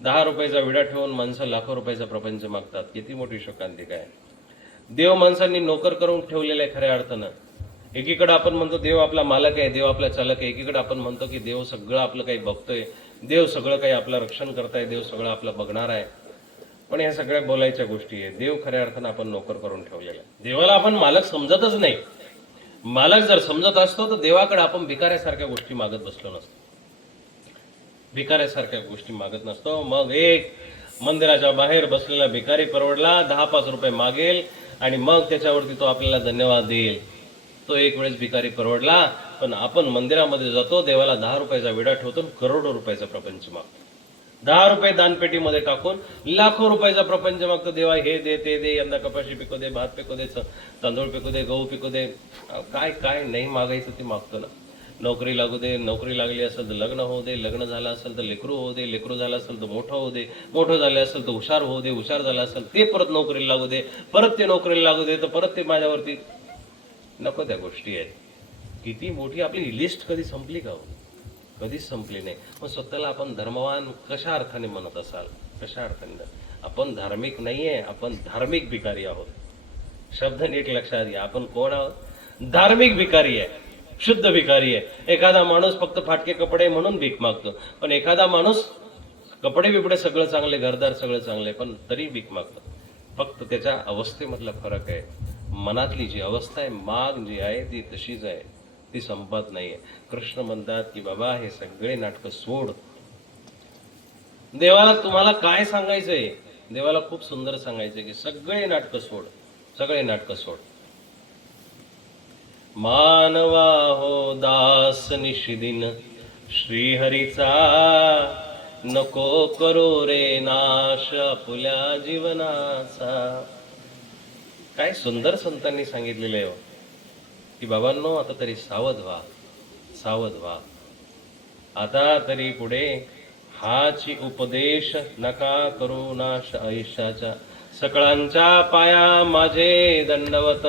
10 रुपयाचा विडा ठेवून माणसं लाखो रुपयाचा प्रपंच मागतात. किती मोठी शोकांतिका आहे. देव माणसांनी नोकर करून ठेवलेला आहे खऱ्या अर्थानं. एकीकडे आपण म्हणतो देव आपला मालक आहे, देव आपला चालक आहे. एकीकडे आपण म्हणतो की देव सगळं आपलं काही बघतोय, देव सगळं काही आपलं रक्षण करताय, देव सगळं आपलं बघणार आहे. पण ह्या सगळ्या बोलायच्या गोष्टी आहे. देव खऱ्या अर्थानं आपण नोकर करून ठेवलेला आहे. देवाला आपण मालक समजतच नाही. मालक जर समजत असतो तर देवाकडे आपण भिकाऱ्यासारख्या गोष्टी मागत बसलो नसतो. भिकाऱ्यासारख्या गोष्टी मागत नसतो. मग एक मंदिराच्या बाहेर बसलेला भिकारी परवडला, 10-5 रुपये मागेल आणि मग त्याच्यावरती तो आपल्याला धन्यवाद देईल. तो एक वेळेस भिकारी परवडला. पण आपण मंदिरामध्ये जातो, देवाला 10 रुपयाचा विडा ठेवतो, करोडो रुपयाचा प्रपंच मागतो. 10 रुपये दानपेटीमध्ये टाकून लाखो रुपयाचा प्रपंच मागतो. देवा हे दे, ते दे, यंदा कपाशी पिकू दे, भात पिकू दे, तांदूळ पिकू दे, गहू पिकू दे. काय काय नाही मागायचं ते मागतो ना. नोकरी लागू दे, नोकरी लागली असेल तर लग्न होऊ दे, लग्न झालं असेल तर लेकरू होऊ दे, लेकरू झालं असेल तर मोठं होऊ दे, मोठं झालं असेल तर हुशार होऊ दे, हुशार झालं असेल ते परत नोकरीला लागू दे, परत ते नोकरीला लागू दे, तर परत ते माझ्यावरती. नको त्या गोष्टी आहेत. किती मोठी आपली लिस्ट कधी संपली का हो? कधीच संपली नाही. मग स्वतःला आपण धर्मवान कशा अर्थाने म्हणत असाल? कशा अर्थाने? आपण धार्मिक नाहीये, आपण धार्मिक भिकारी आहोत. शब्द नीट लक्षात घ्या. आपण कोण आहोत? धार्मिक भिकारी आहे, शुद्ध भिकारी आहे. एखादा माणूस फक्त फाटके कपडे म्हणून भीक मागतो, पण एखादा माणूस कपडे बिपडे सगळं चांगले, घरदार सगळं चांगले, पण तरी भीक मागतो. फक्त त्याच्या अवस्थेमधला फरक आहे. मनातली जी अवस्था आहे, माग जी आहे ती तशीच आहे, ती संपत नाहीये. कृष्ण म्हणतात की बाबा हे सगळे नाटकं सोड. देवाला तुम्हाला काय सांगायचंय? देवाला खूप सुंदर सांगायचंय की सगळे नाटकं सोड, सगळे नाटकं सोड. मानवा हो दास निशिदिन श्रीहरीचा, नको करू रे नाश आपुल्या जीवनाचा. काय सुंदर संतांनी सांगितलेलं आहे की बाबांनो, आता तरी सावध व्हा, सावध व्हा. आता तरी पुढे हाची उपदेश नका करू नाश आयुष्याचा. सकळांच्या पाया माझे दंडवत,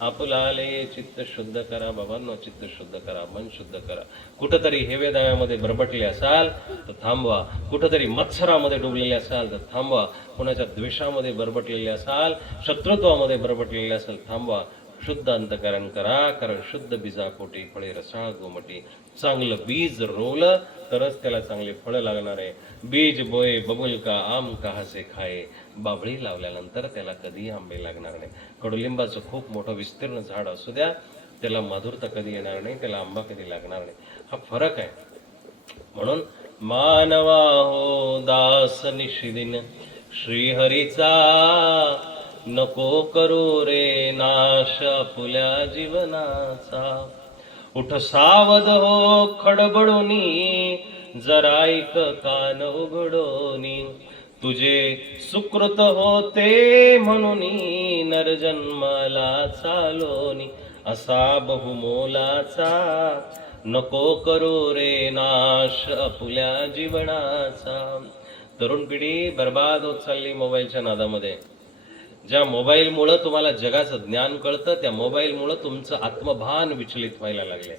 आपुलाले चित्त शुद्ध करा. बाबांनो, चित्त शुद्ध करा, मन शुद्ध करा. कुठंतरी हेवेदाव्यामध्ये बरबटले असाल तर थांबवा. कुठंतरी मत्सरामध्ये डुबलेले असाल तर थांबवा. कुणाच्या द्वेषामध्ये बरबटलेले असाल, शत्रुत्वामध्ये बरबटलेले असाल, थांबवा. शुद्ध अंतकरण करा, कारण शुद्ध बीजापोटी फळे रसाळ गोमटी. चांगलं बीज रोवलं तरच त्याला चांगले फळं लागणार आहे. बीज बोये बबुल का आम कहासे खाये, बाभळी लावल्यानंतर त्याला कधीही आंबे लागणार नाही. कडुलिंबाचं खूप मोठं विस्तीर्ण झाड असू द्या, त्याला मधुरता कधी येणार नाही, त्याला आंबा कधी लागणार नाही. हा फरक आहे. म्हणून मानवा हो दास निशिदिन श्रीहरीचा, नको करू रे नाश आपुल्या जीवनाचा. उठ सावध हो खडबडूनी, जरा ऐक कान उघडोनी. तुझे सुकृत होते म्हणूनी, नरजन्माला चालोनी. असा बहुमोलाचा, नको करू रे नाश आपुल्या जीवनाचा. तरुण पिढी बर्बाद होत चालली मोबाईलच्या नादामध्ये. ज्या मोबाईलमुळं तुम्हाला जगाचं ज्ञान कळतं, त्या मोबाईलमुळं तुमचं आत्मभान विचलित व्हायला लागले.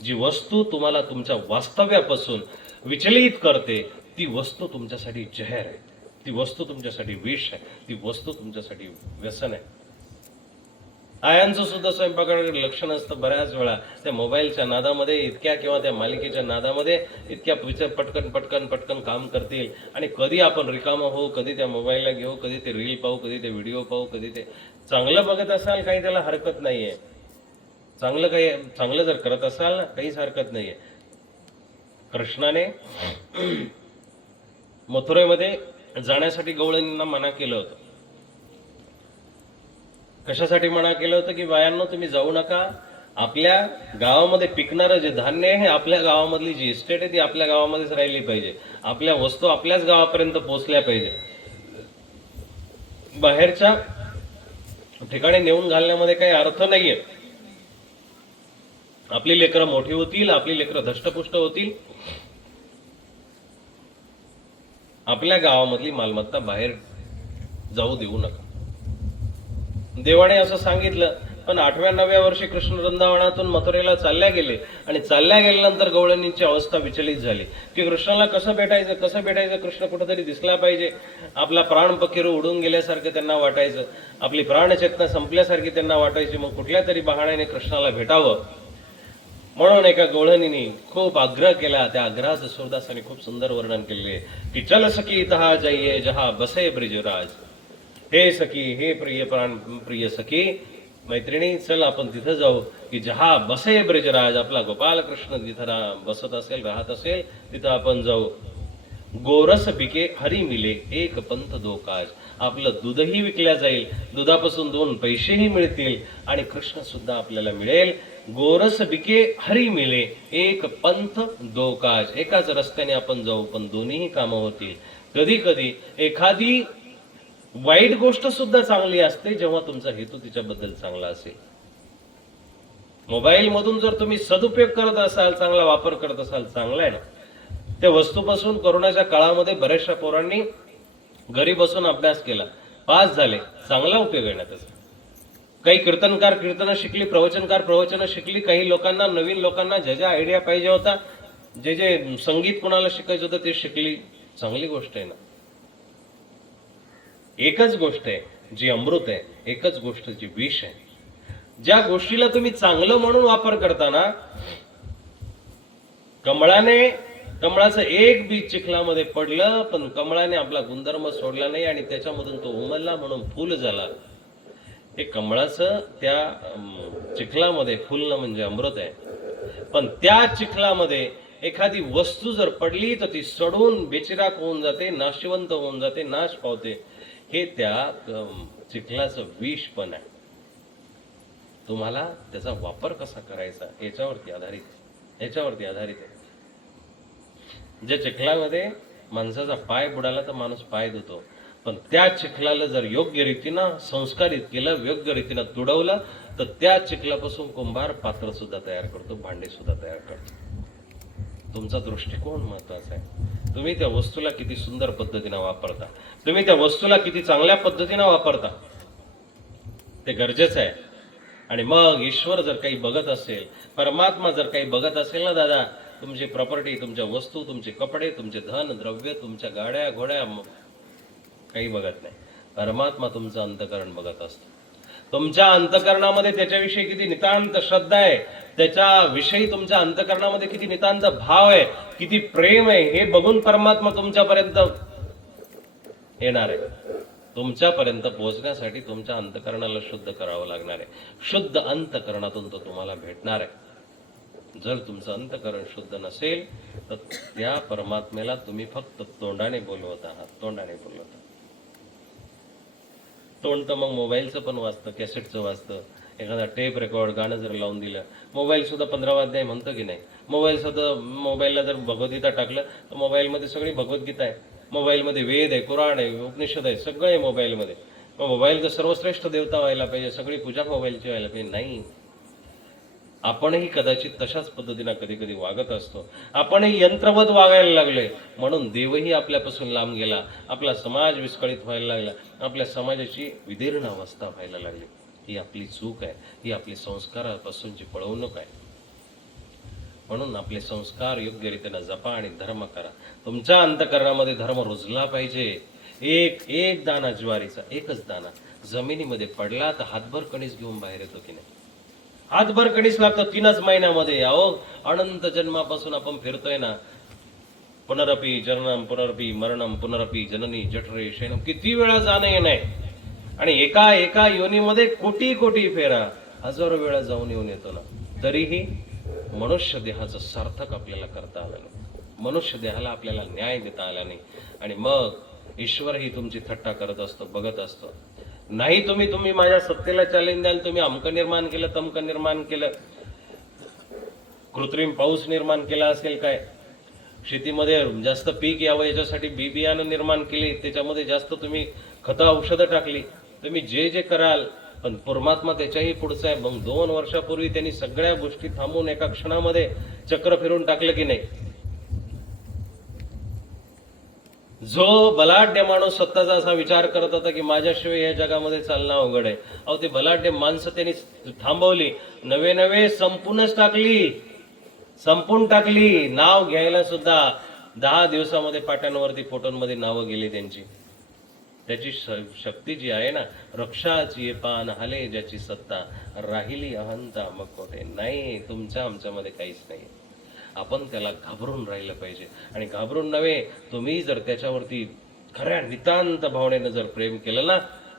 जी वस्तू तुम्हाला तुमच्या वास्तव्यापासून विचलित करते, ती वस्तू तुमच्यासाठी जहर आहे, ती वस्तू तुमच्यासाठी विष आहे, ती वस्तू तुमच्यासाठी व्यसन आहे. आयांचं सुद्धा स्वयंपाकाकडे लक्ष नसतं बऱ्याच वेळा. त्या मोबाईलच्या नादामध्ये इतक्या, किंवा त्या मालिकेच्या नादामध्ये इतक्या पटकन पटकन पटकन काम करतील. आणि कधी आपण रिकामं होऊ, कधी त्या मोबाईलला घेऊ, कधी ते रील पाहू, कधी ते व्हिडिओ पाहू, कधी ते. चांगलं बघत असाल काही त्याला हरकत नाहीये. चांगलं जर करत असाल ना, काहीच हरकत नाहीये. कृष्णाने मथुरेमध्ये जाण्यासाठी गवळणींना मना केलं होतं. कशासाठी मना केलं होतं? की बायांनो, तुम्ही जाऊ नका. आपल्या गावामध्ये पिकणारं जे धान्य आहे, आपल्या गावामधली जी इस्टेट आहे ती आपल्या गावामध्येच राहिली पाहिजे. आपल्या वस्तू आपल्याच गावापर्यंत पोहोचल्या पाहिजे. बाहेरच्या ठिकाणी नेऊन घालण्यामध्ये काही अर्थ नाहीये. आपली लेकरं मोठी होतील, आपली लेकरं धष्टपुष्ट होतील. आपल्या गावामधली मालमत्ता बाहेर जाऊ देऊ नका. देवाने असं सांगितलं पण 8व्या-9व्या वर्षी कृष्ण वृंदावनातून मथुरेला चालल्या गेले आणि चालल्या गेल्यानंतर गवळणींची अवस्था विचलित झाली की कृष्णाला कसं भेटायचं, कृष्ण कुठेतरी दिसला पाहिजे. आपला प्राण पखेरू उडून गेल्यासारखं त्यांना वाटायचं, आपली प्राणचेतना संपल्यासारखी त्यांना वाटायची. मग कुठल्या तरी बहाण्याने कृष्णाला भेटावं म्हणून एका गवळणीने खूप आग्रह केला. त्या आग्रहाचं सूरदासांनी खूप सुंदर वर्णन केले की चल सखी तहा जाइये जहा बसे ब्रिजराज. हे सखी, हे प्रिय सखी, मैत्रिणी, चल आपण तिथं जाऊ की जहा बसे ब्रिजराज, आपला गोपाल कृष्ण जिथं बसत असेल, राहत असेल, तिथं आपण जाऊ. गोरस बिके हरी मिले एक पंथ दो काज. आपलं दूधही विकल्या जाईल, दुधापासून 2 पैसेही मिळतील आणि कृष्ण सुद्धा आपल्याला मिळेल. गोरस बिके हरी मिले एक पंथ दो काज. एकाच रस्त्याने आपण जाऊ पण दोन्ही कामं होतील. कधी कधी एखादी वाईट गोष्ट सुद्धा चांगली असते जेव्हा तुमचा हेतू तिच्याबद्दल चांगला असेल. मोबाईल मधून जर तुम्ही सदुपयोग करत असाल, चांगला वापर करत असाल, चांगला आहे ना. त्या वस्तूपासून कोरोनाच्या काळामध्ये बऱ्याचशा पोरांनी घरी बसून अभ्यास केला, पास झाले, चांगला उपयोग आहे ना त्याचा. काही कीर्तनकार कीर्तनं शिकली, प्रवचनकार प्रवचनं शिकली. काही लोकांना, नवीन लोकांना ज्या आयडिया पाहिजे होता, जे संगीत कोणाला शिकायचं होतं ते शिकली. चांगली गोष्ट आहे ना. एकच गोष्ट आहे जी अमृत आहे, एकच गोष्ट जी विष आहे. ज्या गोष्टीला तुम्ही चांगलं म्हणून वापर करताना, कमळाचं एक बीज चिखलामध्ये पडलं पण कमळाने आपला गुणधर्म सोडला नाही आणि त्याच्यामधून तो उमलला म्हणून फुल झाला. हे कमळाचं त्या चिखलामध्ये फुलणं म्हणजे अमृत आहे. पण त्या चिखलामध्ये एखादी वस्तू जर पडली तर ती सडून बेचिराक होऊन जाते, नाशवंत होऊन जाते, नाश पावते. हे त्या चिखलाचं विष पण आहे. तुम्हाला त्याचा वापर कसा करायचा याच्यावरती आधारित आहे. ज्या चिखलामध्ये माणसाचा पाय बुडाला तर माणूस पाय धुतो, पण त्या चिखलाला जर योग्य रीतीनं संस्कारित केलं, योग्य रीतीनं तुडवलं तर त्या चिखलापासून कुंभार पात्र सुद्धा तयार करतो, भांडे सुद्धा तयार करतो. तुमचा दृष्टिकोन महत्वाचा आहे. तुम्ही त्या वस्तूला किती सुंदर पद्धतीनं वापरता, तुम्ही त्या वस्तूला किती चांगल्या पद्धतीनं वापरता, ते गरजेचं आहे. आणि मग ईश्वर जर काही बघत असेल, परमात्मा जर काही बघत असेल ना दादा, तुमची प्रॉपर्टी, तुमच्या वस्तू, तुमचे कपडे, तुमचे धन द्रव्य, तुमच्या गाड्या घोड्या काही बघत नाही. परमात्मा तुमचं अंतःकरण बघत असतो. तुमच्या अंतःकरणामध्ये त्याच्याविषयी किती नितांत श्रद्धा आहे, त्याच्याविषयी तुमच्या अंतःकरणामध्ये किती नितांत भाव आहे, किती प्रेम आहे, हे बघून परमात्मा तुमच्यापर्यंत येणार आहे. तुमच्यापर्यंत पोहोचण्यासाठी तुमच्या अंतःकरणाला शुद्ध करावं लागणार आहे. शुद्ध अंतःकरणातून तो तुम्हाला भेटणार आहे. जर तुमचं अंतःकरण शुद्ध नसेल तर त्या परमात्म्याला तुम्ही फक्त तोंडाने बोलवत आहात, तोंडाने बोलवत आहात. तोंड तर मग मोबाईलचं पण वाजतं, कॅसेटचं वाजतं. एखादा टेप रेकॉर्ड गाणं जर लावून दिलं, मोबाईल सुद्धा 15 वाद्य म्हणतं की नाही. मोबाईलला जर भगवद्गीता टाकलं तर मोबाईलमध्ये सगळी भगवद्गीता आहे. मोबाईलमध्ये वेद आहे, कुराण आहे, उपनिषद आहे, सगळं आहे मोबाईलमध्ये. मग मोबाईल तर सर्वश्रेष्ठ देवता व्हायला पाहिजे, सगळी पूजा मोबाईलची व्हायला पाहिजे, नाही. आपणही कदाचित तशाच पद्धतीनं कधी कधी वागत असतो. आपणही यंत्रवत वागायला लागले म्हणून देवही आपल्यापासून लांब गेला, आपला समाज विस्कळीत व्हायला लागला, आपल्या समाजाची विदीर्ण अवस्था व्हायला लागली. ही आपली चूक आहे, ही आपली संस्कारापासूनची पळवणूक आहे. म्हणून आपले संस्कार योग्य रीतीनं जपा आणि धर्म करा. तुमच्या अंतःकरणामध्ये धर्म रुजला पाहिजे. एक दाणा ज्वारीचा, एकच दाणा जमिनीमध्ये पडला तर हातभर कणीस घेऊन बाहेर येतो की नाही. हातभर कणीस लागतं 3च महिन्यामध्ये. अहो, अनंत जन्मापासून आपण फिरतोय ना. पुनरपी जननम पुनरपी मरणम पुनरपी जननी जठरे शयनम, किती वेळा जाणं येणे. आणि एका योनीमध्ये कोटी फेरा, हजारो वेळा जाऊन येऊन येतो ना. तरीही मनुष्य देहाचं सार्थक आपल्याला करता आलं नाही, मनुष्य देहाला आपल्याला न्याय देता आला नाही. आणि मग ईश्वरही तुमची थट्टा करत असतो, बघत असतो. नाही तुम्ही माझ्या सत्तेला चॅलेंज द्याल, तुम्ही अमकं निर्माण केलं, तमकं निर्माण केलं, कृत्रिम पाऊस निर्माण केला असेल, काय शेतीमध्ये जास्त पीक यावं याच्यासाठी बियाणं निर्माण केली, त्याच्यामध्ये जास्त तुम्ही खतं औषधं टाकली, तुम्ही जे कराल, पण परमात्मा त्याच्याही पुढचा आहे. मग 2 वर्षापूर्वी त्यांनी सगळ्या गोष्टी थांबवून एका क्षणामध्ये चक्र फिरून टाकलं की नाही. जो बलाढ्य माणूस स्वतःचा असा विचार करत होता की माझ्याशिवाय या जगामध्ये चालणं अवघड आहे, अहो ते बलाढ्य माणसं त्यांनी थांबवली, नवे नवे संपूनच टाकली, संपून टाकली. नाव घ्यायला सुद्धा 10 दिवसामध्ये पाट्यांवरती फोटोंमध्ये नावं गेली त्यांची. त्याची शक्ती जी आहे ना, रक्षाची पान हाले ज्याची सत्ता, राहिली अहंता मग कोठे. नाही, तुमच्या आमच्यामध्ये काहीच नाही. आपण त्याला घाबरून राहिलं पाहिजे. आणि घाबरून नव्हे, तुम्ही जर त्याच्यावरती खऱ्या नितांत भावनेनं जर प्रेम केलं ना,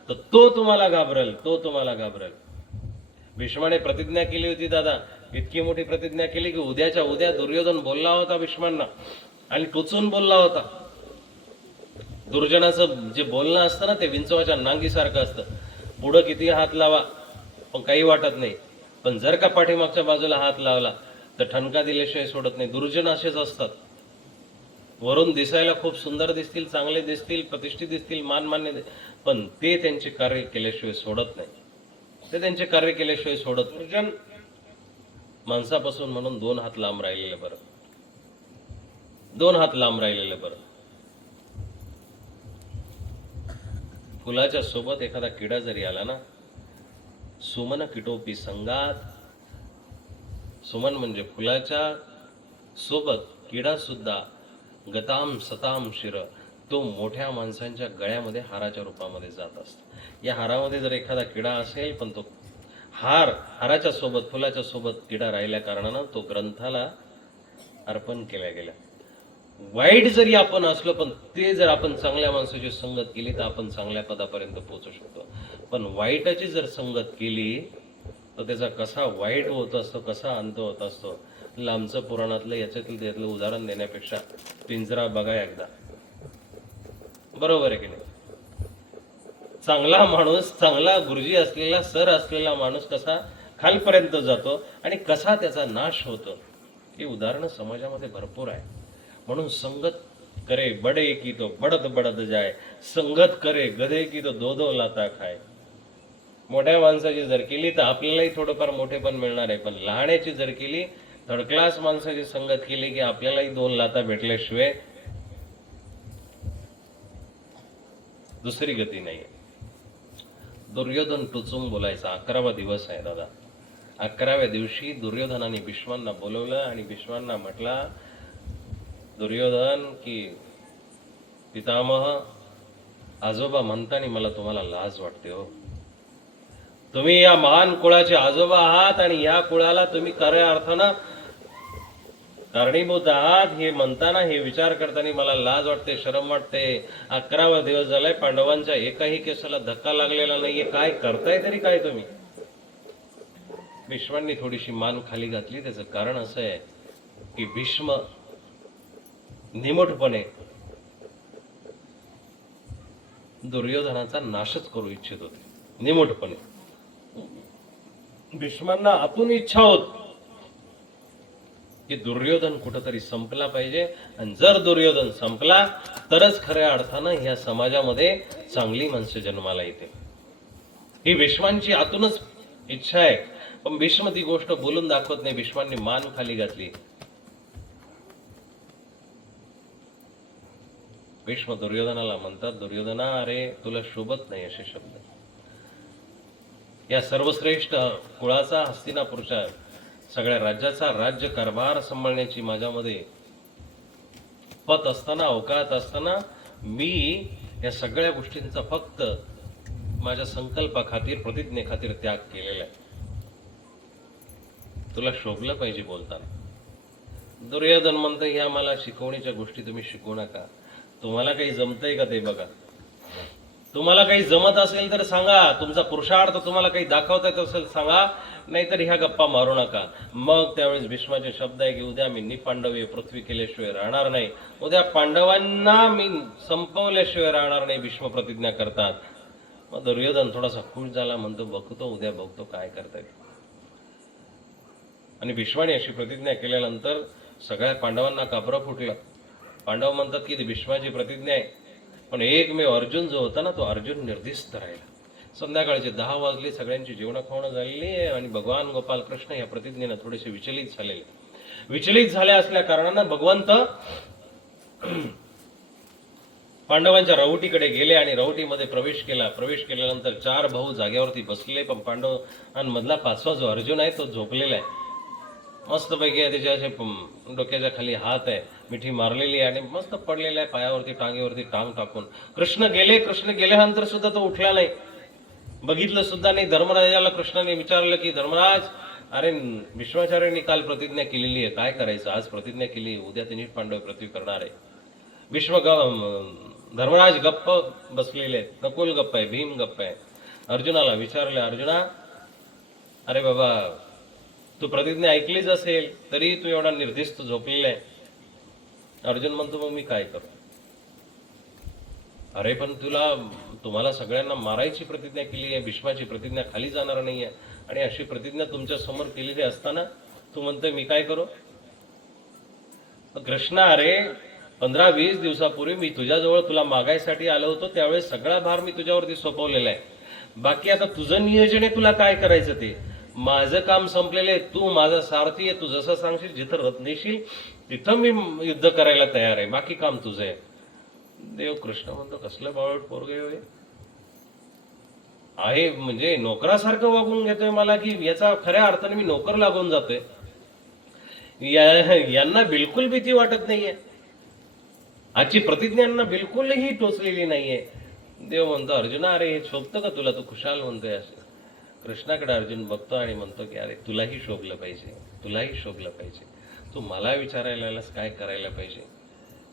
तर तो तुम्हाला घाबरेल, तो तुम्हाला घाबरेल. भीष्माने प्रतिज्ञा केली होती दादा, इतकी मोठी प्रतिज्ञा केली की उद्याच्या उद्या दुर्योधन बोलला होता भीष्मांना, आणि टोचून बोलला होता. दुर्जनाचं जे बोलणं असतं ना, ते विंचवाच्या नांगीसारखं असतं. पुढं किती हात लावा पण काही वाटत नाही, पण जर का पाठीमागच्या बाजूला हात लावला तर ठणका दिल्याशिवाय सोडत नाही. दुर्जन असेच असतात. वरून दिसायला खूप सुंदर दिसतील, चांगले दिसतील, प्रतिष्ठित दिसतील, मानमान्य, पण ते त्यांचे कार्य केल्याशिवाय सोडत नाही. ते त्यांचे कार्य केल्याशिवाय सोडत. दुर्जन माणसापासून म्हणून 2 हात लांब राहिलेले बरं, 2 हात लांब राहिलेले बरं. फुलाच्या सोबत एखादा किडा जरी आला ना, सुमन किटोपी संगात, सुमन म्हणजे फुलाच्या सोबत किडा सुद्धा गताम सताम शिर, तो मोठ्या माणसांच्या गळ्यामध्ये हाराच्या रूपामध्ये जात असतो. या हारामध्ये जर एखादा किडा असेल, पण तो हाराच्या सोबत, फुलाच्या सोबत किडा राहिल्या कारणानं तो ग्रंथाला अर्पण केला गेला. वाईट जरी आपण असलो, पण ते जर आपण चांगल्या माणसाची संगत केली तर आपण चांगल्या पदापर्यंत पोहोचू शकतो. पण वाईटाची जर संगत केली तर त्याचा कसा वाईट होत असतो, कसा अंत होत असतो, लांबचं पुराणातलं याच्यातलं उदाहरण देण्यापेक्षा पिंजरा बघा एकदा. बरोबर आहे की नाही? चांगला माणूस, चांगला गुरुजी असलेला, सर असलेला माणूस कसा खालपर्यंत जातो आणि कसा त्याचा नाश होतो, ही उदाहरणं समाजामध्ये भरपूर आहे. म्हणून संगत करे बडे की तो बडद बडद जाय, संगत करे गधे की तो 2-2 लाता खाय. मोठ्या माणसाची जर केली तर आपल्यालाही थोडंफार मोठेपण मिळणार आहे, पण लहाण्याची जर केली, थर्ड क्लास माणसाची संगत केली की आपल्यालाही 2 लाता भेटल्याशिवाय दुसरी गती नाही. दुर्योधन टोचून बोलायचा. 11वा दिवस आहे दादा. 11व्या दिवशी दुर्योधनाने भीष्मांना बोलवलं आणि भीष्मांना म्हटला, दुर्योधन की पितामह, आजोबा म्हणताना मला तुम्हाला लाज वाटते हो. तुम्ही या महान कुळाचे आजोबा आहात आणि या कुळाला तुम्ही खऱ्या अर्थानं कारणीभूत आहात हे म्हणताना, हे विचार करताना मला लाज वाटते, शरम वाटते. 11वा दिवस झालाय, पांडवांच्या एकाही केसाला धक्का लागलेला नाहीये. काय करताय तरी काय तुम्ही? भीष्मांनी थोडीशी मान खाली घातली. त्याचं कारण असं आहे की भीष्म निमूटपणे दुर्योधनाचा नाशच करू इच्छित होते. निमूटपणे भीष्मांना आतून इच्छा होत की दुर्योधन कुठंतरी संपला पाहिजे, आणि जर दुर्योधन संपला तरच खऱ्या अर्थानं या समाजामध्ये चांगली माणसं जन्माला येते. ही भीष्मांची आतूनच इच्छा आहे. पण भीष्म ती गोष्ट बोलून दाखवत नाही. भीष्मांनी मान खाली घातली. भीष्म दुर्योधनाला म्हणतात, दुर्योधना, अरे तुला शोभत नाही असे शब्द. या सर्वश्रेष्ठ कुळाचा, हस्तिनापूरच्या सगळ्या राज्याचा राज्यकारभार सांभाळण्याची माझ्यामध्ये पत असताना, अवकात असताना, मी या सगळ्या गोष्टींचा फक्त माझ्या संकल्पाखातीर, प्रतिज्ञेखातीर त्याग केलेला आहे. तुला शोभलं पाहिजे बोलताना. दुर्योधन म्हणतं, ह्या मला शिकवणीच्या गोष्टी तुम्ही शिकवू नका. तुम्हाला काही जमतंय का ते बघा. तुम्हाला काही जमत असेल तर सांगा, तुमचा पुरुषार्थ तुम्हाला काही दाखवता येत असेल सांगा, नाहीतर ह्या गप्पा मारू नका. मग त्यावेळेस भीष्माचे शब्द आहे की उद्या मी निपांडवे पृथ्वी केल्याशिवाय राहणार नाही, उद्या पांडवांना मी संपवल्याशिवाय राहणार नाही, भीष्म प्रतिज्ञा करतात. मग दुर्योधन थोडासा खुश झाला, म्हणतो बघतो उद्या बघतो काय करतायत. आणि भीष्माने अशी प्रतिज्ञा केल्यानंतर सगळ्या पांडवांना काबरं फुटलं. पांडव म्हणतात की ती भीष्माची प्रतिज्ञा आहे, पण एकमेव अर्जुन जो होता ना, तो अर्जुन निर्दिष्ट राहिला. संध्याकाळचे 10 वाजले, सगळ्यांची जेवण खावणं झालेली आहे आणि भगवान गोपाल कृष्ण या प्रतिज्ञेनं थोडेसे विचलित झालेले. विचलित झाले असल्या कारणानं भगवंत पांडवांच्या राहुटीकडे गेले आणि राहुटीमध्ये प्रवेश केला. प्रवेश केल्यानंतर 4 भाऊ जागेवरती बसलेले, पण पांडवांमधला 5वा जो अर्जुन आहे तो झोपलेला आहे. मस्तपैकी आहे, त्याच्या असे डोक्याच्या खाली हात आहे, मिठी मारलेली आहे आणि मस्त पडलेला आहे पायावरती, टांगेवरती टांग टाकून. कृष्ण गेल्यानंतर सुद्धा तो उठला नाही, बघितलं सुद्धा नाही. धर्मराजाला कृष्णाने विचारलं की धर्मराज, अरे भीष्माचार्यांनी काल प्रतिज्ञा केलेली आहे, काय करायचं? आज प्रतिज्ञा केली, उद्या ते नीट पांडव पृथ्वी करणार आहे. धर्मराज गप्प बसलेले आहेत, नकुल गप्प आहे, भीम गप्प आहे. अर्जुनाला विचारलं, अर्जुना अरे बाबा, तू प्रतिज्ञा ऐकलीच असेल तरी तू एवढा निर्दिष्ट झोपलेला आहे. अर्जुन म्हणतो, मग मी काय करू? अरे पण तुम्हाला सगळ्यांना मारायची प्रतिज्ञा केली आहे, भीष्माची प्रतिज्ञा खाली जाणार नाहीये, आणि अशी प्रतिज्ञा तुमच्या समोर केलेली असताना तू म्हणतोय मी काय करू? कृष्णा, अरे 15-20 दिवसापूर्वी मी तुझ्याजवळ तुला मागायसाठी आलो होतो, त्यावेळेस सगळा भार मी तुझ्यावरती सोपवलेला आहे. बाकी आता तुझं नियोजन आहे, तुला काय करायचं ते. माझं काम संपलेलं आहे, तू माझा सारथी आहे, तू जसं सांगशील, जिथं रथ नेशील तिथं मी युद्ध करायला तयार आहे, बाकी काम तुझं आहे. देव कृष्ण म्हणतो, कसलं बावळट पोरगे होय आहे, म्हणजे नोकरासारखं वागून घेतोय मला, की याचा खऱ्या अर्थाने मी नोकर लागून जातोय. यांना बिलकुल भीती वाटत नाहीये, आजची प्रतिज्ञांना बिलकुलही टोचलेली नाहीये. देव म्हणतो, अर्जुना अरे हे शोभतं का तुला? तू खुशाल म्हणतोय असं. कृष्णाकडे अर्जुन बघतो आणि म्हणतो की अरे तुलाही शोभलं पाहिजे, तुलाही शोभलं पाहिजे. तू मला विचारायला काय करायला पाहिजे?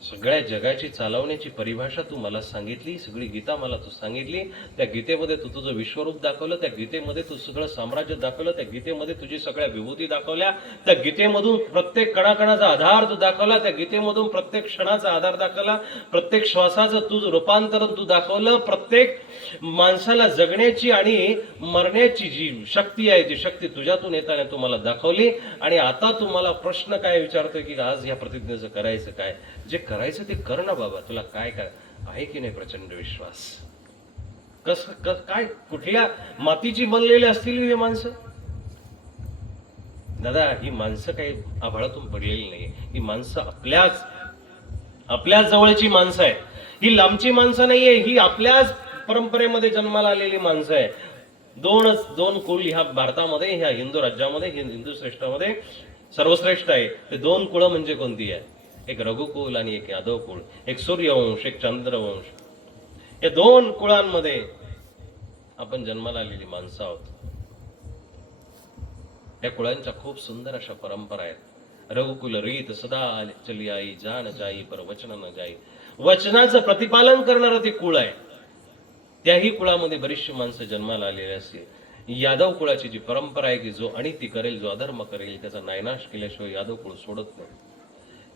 सगळ्या जगाची चालवण्याची परिभाषा तू मला सांगितली, सगळी गीता मला तू सांगितली. त्या गीतेमध्ये तू तुझं विश्वरूप दाखवलं, त्या गीतेमध्ये तू सगळं साम्राज्य दाखवलं, त्या गीतेमध्ये तुझी सगळ्या विभूती दाखवल्या, त्या गीतेमधून प्रत्येक कणाकणाचा आधार तू दाखवला, त्या गीतेमधून प्रत्येक क्षणाचा आधार दाखवला, प्रत्येक श्वासाचं तुझं रूपांतरण तू दाखवलं, प्रत्येक माणसाला जगण्याची आणि मरण्याची जी शक्ती आहे ती शक्ती तुझ्यातून येताना तू मला दाखवली. आणि आता तू मला प्रश्न काय विचारतोय की आज या प्रतिज्ञेचं करायचं काय? जे करायचं ते कर ना बाबा, तुला काय आहे की नाही प्रचंड विश्वास? काय कुठल्या मातीची बनलेली असतील ही माणसं? दादा, ही माणसं काही आभाळातून पडलेली नाही, ही माणसं आपल्याच जवळची माणसं आहे. ही लांबची माणसं नाहीये, ही आपल्याच परंपरेमध्ये जन्माला आलेली माणसं आहे. दोन कुल ह्या भारतामध्ये, ह्या हिंदू राज्यामध्ये, हिंदू श्रेष्ठामध्ये सर्वश्रेष्ठ आहे. ते 2 कुळ म्हणजे कोणती आहे? एक रघुकुल आणि एक यादव कुळ, एक सूर्यवंश, एक चंद्रवंश. या 2 कुळांमध्ये आपण जन्माला आलेली माणसं आहोत. या कुळांच्या खूप सुंदर अशा परंपरा आहेत. रघुकुल रीत सदा चली आई, जान जाई पर वचन न जाई. वचनाचं प्रतिपालन करणारं ते कुळ आहे. त्याही कुळामध्ये बरीचशी माणसं जन्माला आलेली असतील. यादव कुळाची जी परंपरा आहे की जो अनिती करेल, जो अधर्म करेल त्याचा नायनाश केल्याशिवाय यादव कुळ सोडत नाही.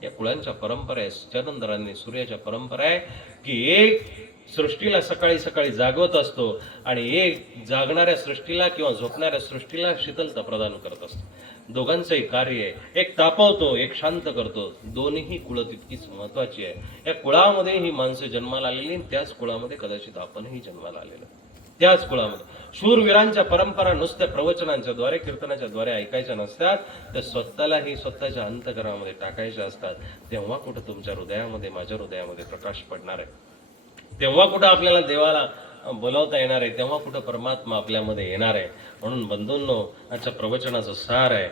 या कुळांच्या परंपरा आहे. चंद्रांनी सूर्याच्या परंपरा आहे की एक सृष्टीला सकाळी सकाळी जागवत असतो आणि एक जागणाऱ्या सृष्टीला किंवा झोपणाऱ्या सृष्टीला शीतलता प्रदान करत असतो. दोघांचंही कार्य आहे, एक तापवतो, एक शांत करतो. दोन्ही कुळं तितकीच महत्वाची आहे. या कुळामध्ये ही माणसं जन्माला आलेली, त्याच कुळामध्ये कदाचित आपणही जन्माला आलेलो. त्याच कुळामध्ये शूरवीरांच्या परंपरा नुसत्या प्रवचनांच्या द्वारे, कीर्तनाच्या द्वारे ऐकायच्या नसतात, तर स्वतःलाही स्वतःच्या अंतःकरणामध्ये टाकायच्या असतात. तेव्हा कुठं तुमच्या हृदयामध्ये, माझ्या हृदयामध्ये प्रकाश पडणार आहे, तेव्हा कुठं आपल्याला देवाला बोलावता येणार आहे, तेव्हा कुठं परमात्मा आपल्यामध्ये येणार आहे. म्हणून बंधूंनो, आजच्या प्रवचनाचं सार आहे,